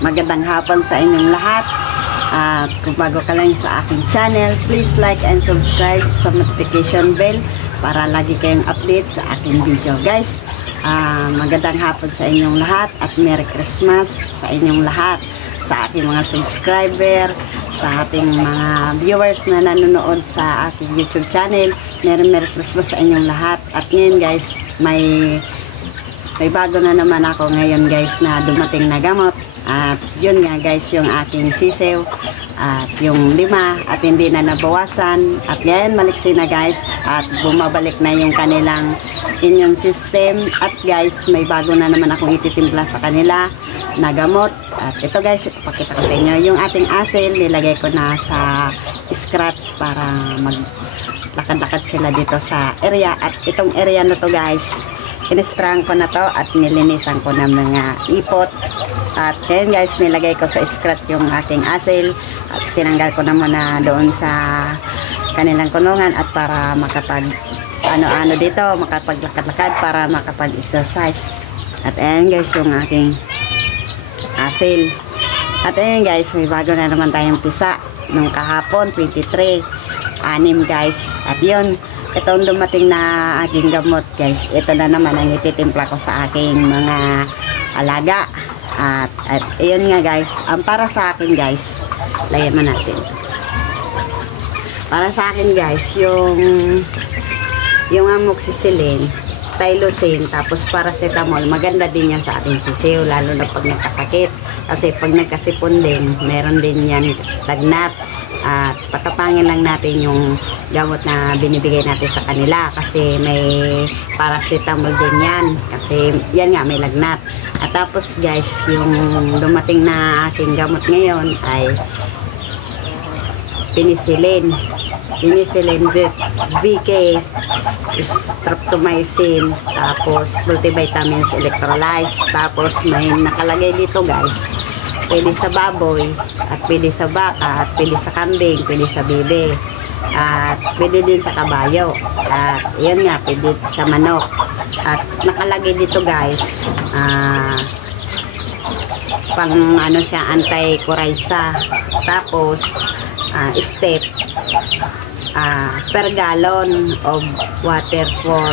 Magandang hapon sa inyong lahat. At kung bago ka lang sa aking channel, please like and subscribe sa notification bell para lagi kayong update sa aking video. Guys, magandang hapon sa inyong lahat at Merry Christmas sa inyong lahat, sa aking mga subscriber, sa ating mga viewers na nanonood sa aking YouTube channel. Merry Christmas sa inyong lahat. At ngayon guys, may bago na naman ako ngayon guys na dumating na gamot. At yun nga guys, yung aking sisew at yung 5 at hindi na nabawasan. At ngayon maliksi na guys at bumabalik na yung kanilang immune system. At guys, may bago na naman akong ititimpla sa kanila na gamot. At ito guys, ipapakita ko sa inyo yung ating asil. Nilagay ko na sa scratch para maglakad-lakad sila dito sa area. At itong area na to guys, inisprayan ko na to at nilinisan ko ng mga ipot. At ngayon guys, nilagay ko sa scratch yung aking asil at tinanggal ko na muna doon sa kanilang kulungan at para makapag ano dito, makapaglakad-lakad para makapag-exercise. At ayan guys yung aking asil. At ayan guys, may bago na naman tayong pisa nung kahapon 23, 6 guys. At yun, itong dumating na aking gamot guys, ito na naman ang ititimpla ko sa aking mga alaga. At ayun nga guys, ang para sa akin guys, layan man natin. Para sa akin guys, yung amoxicillin, Tylosin, tapos paracetamol, maganda din yan sa ating sisiw, lalo na pag nagkasakit. Kasi pag nagkasipon din, meron din yan lagnat. At patapangin lang natin yung gamot na binibigay natin sa kanila kasi may paracetamol din yan kasi yan nga may lagnat. At tapos guys, yung dumating na aking gamot ngayon ay penicillin VK, streptomycin, tapos multivitamins, electrolytes. Tapos may nakalagay dito guys, pwede sa baboy, at pwede sa baka, at pwede sa kambing, pwede sa bibe, at pwede din sa kabayo, at yan nga, pwede sa manok. At nakalagay dito guys, pang ano siya, anti-coryza. Tapos step per gallon of water for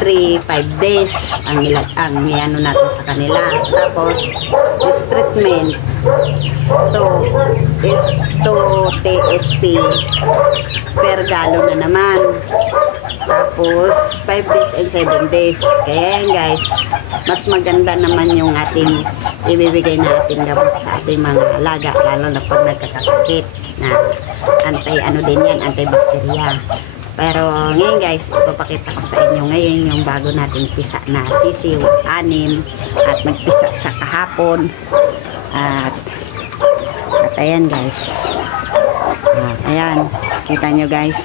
3-5 days ang ano natin sa kanila. Tapos this treatment to TSP per gallon na naman. Tapos 5 days and 7 days. Kaya yan guys, mas maganda naman yung ating ibibigay natin gamot sa ating mga alaga, lalo na pag nagkakasakit na anti-ano din yan, antibacteria. Pero ngayon guys, ipapakita ko sa inyo ngayon yung bago nating pisa na sisiw, 6, at nagpisa siya kahapon. At ayan guys, ayan, kita nyo guys.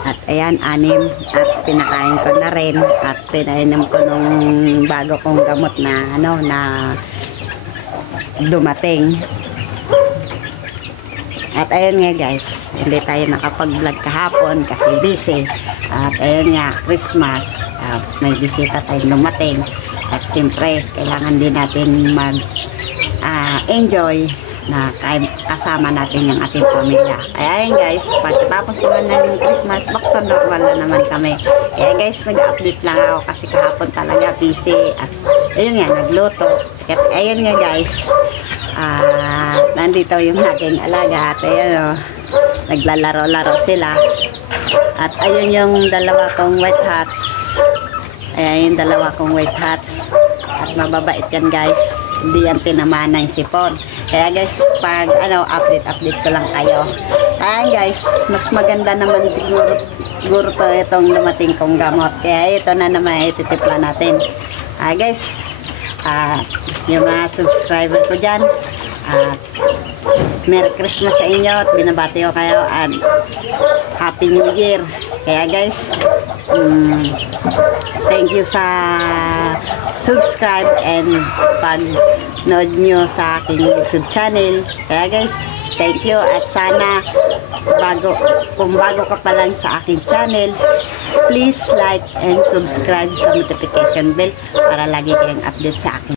At ayan, 6, at pinakain ko na rin at pinainom ko nung bago kong gamot na ano na dumating. At ayun nga guys, hindi tayo nakapag-vlog kahapon kasi busy. At ayun nga, Christmas, may bisita tayong dumating. At siyempre, kailangan din natin mag-enjoy na kasama natin yung ating pamilya. Ayun guys, pagkatapos naman ng Christmas, back to normal na naman kami. Kaya guys, nag-update lang ako kasi kahapon talaga busy. At ayun nga, nagluto. At ayun nga guys, nandito yung aking alaga. At ayun o, naglalaro-laro sila. At ayun yung dalawa kong white hats. Ayan yung dalawa kong white hats. At mababait yan guys, hindi yan tinamaan ng sipon. Kaya guys, pag update ko lang kayo. Ayan guys, mas maganda naman siguro to itong dumating kong gamot. Kaya ito na naman ititipla natin. Guys, yung mga subscriber ko dyan, Merry Christmas sa inyo at binabati ko kayo at Happy New Year. Kaya guys, thank you sa subscribe and pag-nood nyo sa aking YouTube channel. Kaya guys, thank you at sana kung bago ka pa lang sa aking channel, please like and subscribe sa notification bell para lagi kayong update sa akin.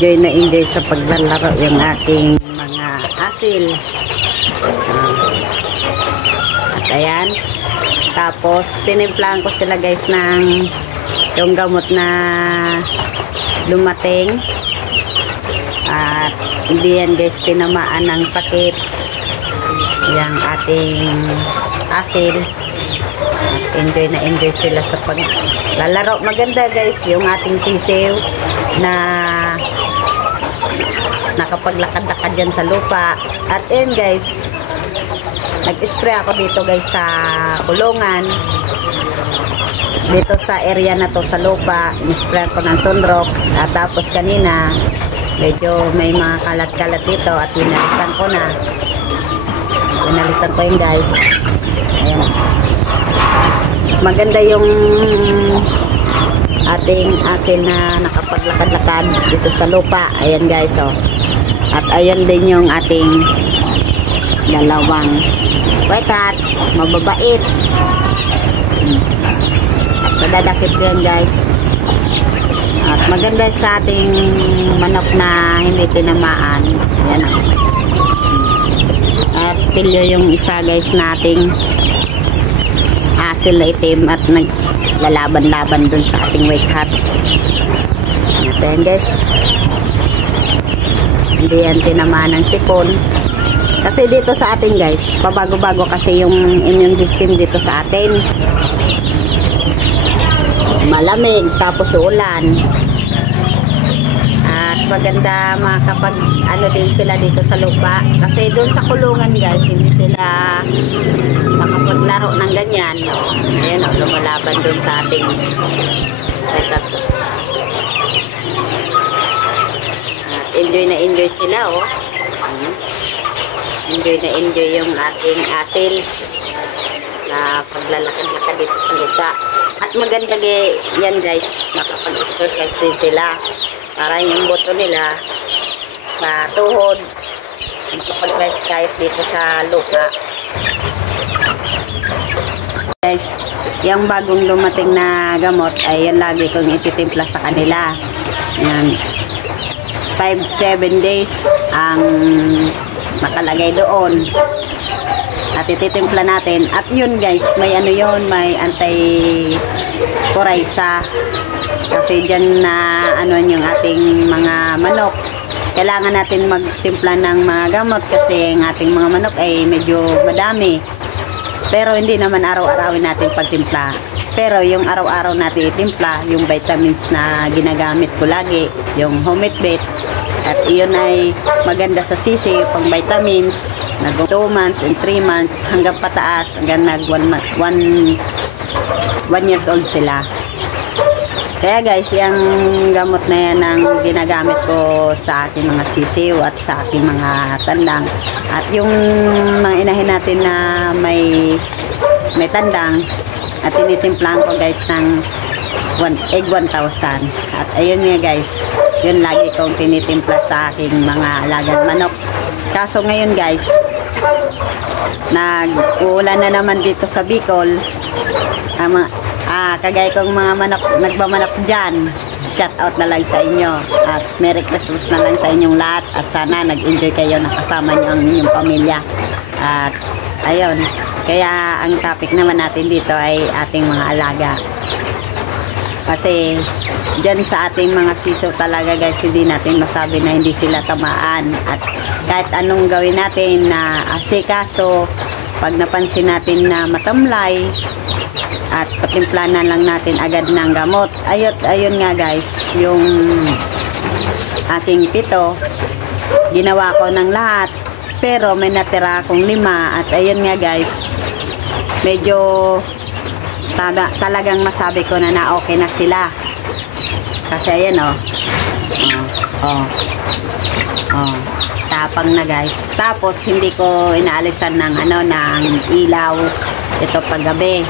enjoy na enjoy sa paglalaro yung aking mga asil. At ayan. Tapos, tinimplahan ko sila guys ng yung gamot na lumating. At hindi yan guys tinamaan ng sakit yung ating asil. Enjoy na enjoy sila sa paglalaro. Maganda guys yung ating sisiw na nakapaglakad-lakad yan sa lupa. At yun guys, nag-spray ako dito guys sa kulungan, dito sa area na to sa lupa. In-spray ko ng Sunrox. At tapos kanina medyo may mga kalat-kalat dito at winalisan ko na. Winalisan ko yun guys. Ayan. Maganda yung ating asil na nakapaglakad-lakad dito sa lupa. Ayan guys, oh. At ayan din yung ating dalawang white hats, mababait. At madadakip din guys. At maganda sa ating manok na hindi tinamaan. Ayan, oh. At pilyo yung isa guys nating asil na itim at naglalaban-laban dun sa ating white hats. At ayan guys, hindi yan tinamaan ng sipon. Kasi dito sa atin guys, pabago-bago kasi yung immune system dito sa atin. Malamig, tapos ulan. At maganda makapag ano din sila dito sa lupa. Kasi doon sa kulungan guys, hindi sila makapaglaro ng ganyan. Ayan, oh, lumalaban doon sa ating enjoy na enjoy sila, oh. Enjoy na enjoy yung ating asil na paglalakad-lakad dito sa lupa. At maganda yan guys, makapag-exercise din sila para yung buto nila sa tuhod makapag-exercise dito sa lupa. Guys, yung bagong lumating na gamot ay yan lagi kong ititimpla sa kanila. Yan, 5-7 days ang nakalagay doon at ititimpla natin. At yun guys, may ano yun, may anti-coryza kasi dyan na ano yung ating mga manok. Kailangan natin magtimpla ng mga gamot kasi ang ating mga manok ay medyo madami, pero hindi naman araw-arawin natin pagtimpla. Pero yung araw-araw natin itimpla yung vitamins na ginagamit ko lagi, yung Homitbet. At iyon ay maganda sa sisi, pang vitamins, nag 2 months and 3 months hanggang pataas, hanggang nag 1 years old sila. Kaya guys, yung gamot na yan ang ginagamit ko sa aking mga sisiw at sa aking mga tandang. At yung mga inahin natin na may tandang, at tinitimplahan ko guys ng egg 1,000. At ayun nga guys, yun lagi kong tinitimpla sa aking mga alagang manok. Kaso ngayon guys, nag-uulan na naman dito sa Bicol. Kagaya kong mga manok, nagmamanok dyan, shout out na lang sa inyo. At Merry Christmas na lang sa inyong lahat. At sana nag-enjoy kayo, nakasama nyo ang inyong pamilya. At ayun, kaya ang topic naman natin dito ay ating mga alaga. Kasi dyan sa ating mga siso talaga guys, hindi natin masabi na hindi sila tamaan. At kahit anong gawin natin na asikaso, pag napansin natin na matamlay, at patimplanan lang natin agad ng gamot. Ayun nga guys, yung aking pito, ginawa ko ng lahat, pero may natira akong 5. At ayun nga guys, medyo talagang masabi ko na okay na sila. Kasi ayan, tapang na guys. Tapos hindi ko inaalisan ng ng ilaw ito paggabi.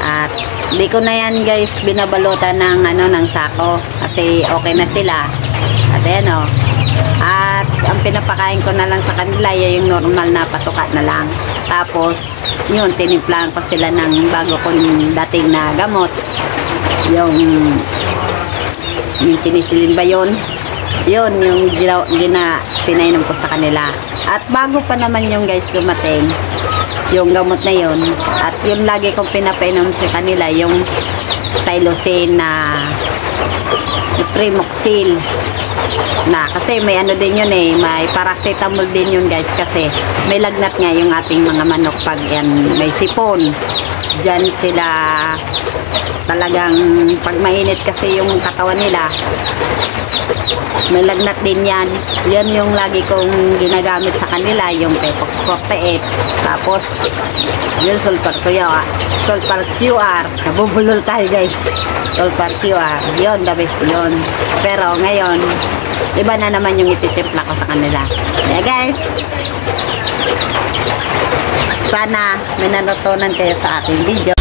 At hindi ko na yan guys binabalutan ng ng sako kasi okay na sila. At ayan, at ang pinapakain ko na lang sa kanila yung normal na patuka na lang. Tapos yun, tinimplahan ko sila ng bago kong dating na gamot, yung penicillin ba yun, Yun yung pinainom ko sa kanila. At bago pa naman yung guys dumating, yung gamot na yun, at yung lagi kong pinapainom sa kanila, yung Tylosin na Primoxil na, kasi may ano din yun may paracetamol din yun guys, kasi may lagnat nga yung ating mga manok pag yan may sipon. Diyan sila talagang pag mainit kasi yung katawan nila, may lagnat din yan. Yan yung lagi kong ginagamit sa kanila, yung Pepox 48. Tapos yung Sulfur QR. Nabubulol tayo guys. Sulfur QR. Yun, the best yun. Pero ngayon, iba na naman yung ititimpla ko sa kanila. Kaya guys, sana may natutunan kayo sa ating video.